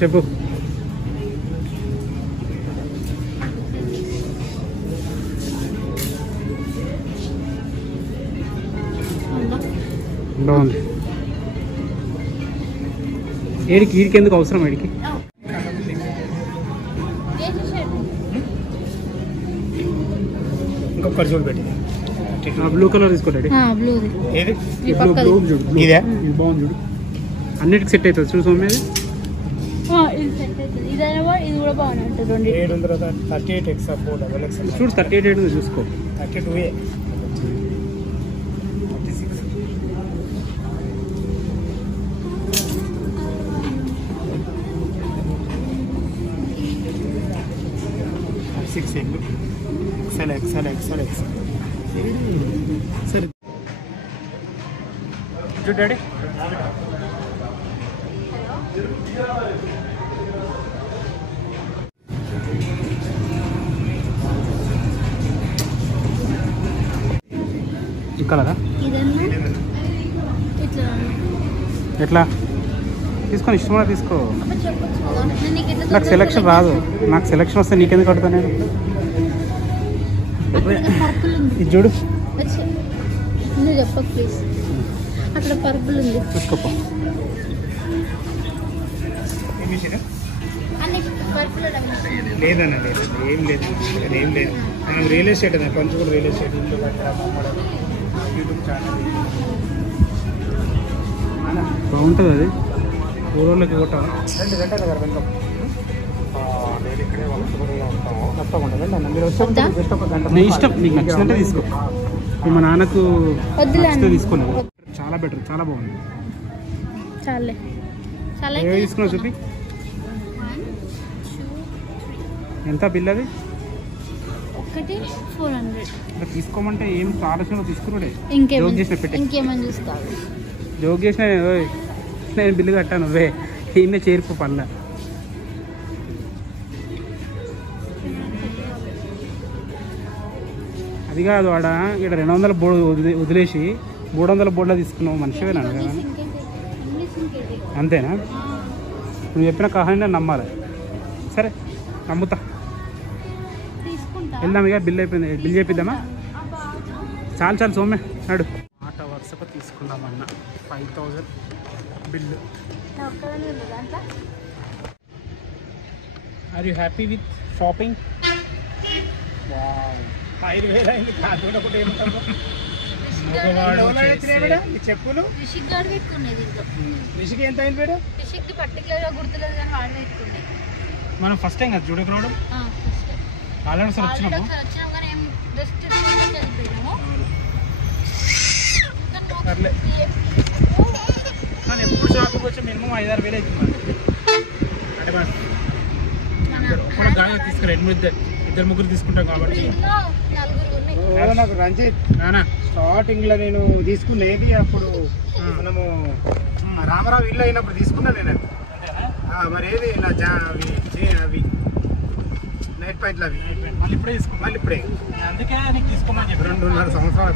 చెప్పు. బాగుంది. ఈడికి ఎందుకు అవసరం? ఈడికి ఇంకొకటి చూడు పెట్టి బ్లూ కలర్ తీసుకోండి. బాగుంది చూడు, అన్నిటికి సెట్ అవుతుంది చూడు సోమ్య. చూడు 38 చూసుకో. 32 ఎక్సెల్ సరే చూడు డాడీ. కలరా ఎట్లా తీసుకొని ఇష్టమా తీసుకో. నాకు సెలెక్షన్ రాదు. నాకు సెలెక్షన్ వస్తే నీకెందుకు కడతా నేను. ఇది చూడు చెప్ప ప్లీజ్. అక్కడ పర్పుల్ ఉంది చూసుకోపో. లేదన్నా లేదు, ఏం లేదు, ఏం లేదు. మనం రియల్ ఎస్టేట్ అన్న పంచుకుని రియల్ ఎస్టేట్ ఇంట్లో యూట్యూబ్ ఛానల్ బాగుంటుంది. అది ఊరోళ్ళకి కొట్ట 2 గంటల దగ్గర వెళ్తాం. నేను ఇక్కడే వంశపురంలో ఉంటాము. తప్పకుండా వెళ్ళండి. మీరు వచ్చే జస్ట్ ఒక గంట. నీ ఇష్టం, నీకు నచ్చిందంటే తీసుకో. మా నాన్నకు తీసుకున్నాను. చాలా బెటర్, చాలా బాగుంది. ఏ తీసుకున్నావు చూపి. ఎంత బిల్ అది? తీసుకోమంటే ఏం ఆలోచన తీసుకున్నాడే. జోక్ చేసిన పెట్టి జోక్ చేసిన నేను బిల్లు కట్టాను. నువ్వే ఈయన చేర్పు పనుల. అది కాదు, వాడ ఇక్కడ 200 బోర్డు వదిలేసి 300 బోర్డులో తీసుకున్నావు. మనిషివేనా కదా? అంతేనా? నువ్వు చెప్పిన కహాని నమ్మాలి. సరే నమ్ముతా. వెళ్దాం ఇక. బిల్ అయిపోయింది. బిల్ చేపిద్దామా? చాలు సోమ్య నాడు. ఆట వరుసగా తీసుకున్నామన్న 5000 bill. Are you happy with shopping? 5000 అయింది. కాకుండా ఏమంటారు చెప్పులు. రిషికి ఎంత అయింది పేరు? మనం ఫస్ట్ టైం కదా చూడకు రావడం. ఆల్రెడీ సార్ వచ్చినాము. కానీ ఎప్పుడు షాప్కి వచ్చి మినిమం 5-6 వేలు అవుతుంది. అంటే గాలి తీసుకురా. 2-3 తీసుకుంటాం కాబట్టి. నాకు రంజిత్ స్టార్టింగ్ లో నేను తీసుకునేది అప్పుడు మనము రామారావు ఇల్లు అయినప్పుడు తీసుకున్నా నేను. మరి ఏది ఇలా అవి నైట్ పాయింట్లు అవి మళ్ళీ ఇప్పుడే తీసుకో. మళ్ళీ ఇప్పుడే అందుకే నీకు తీసుకోమని చెప్పి 2.5 సంవత్సరాలు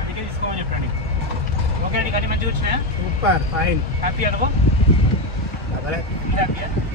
అందుకే తీసుకోమని చెప్పండి. ఓకే అండి. కానీ మంచిగా వచ్చినాయా? Super fine. హ్యాపీ అనుకో. హ్యాపీ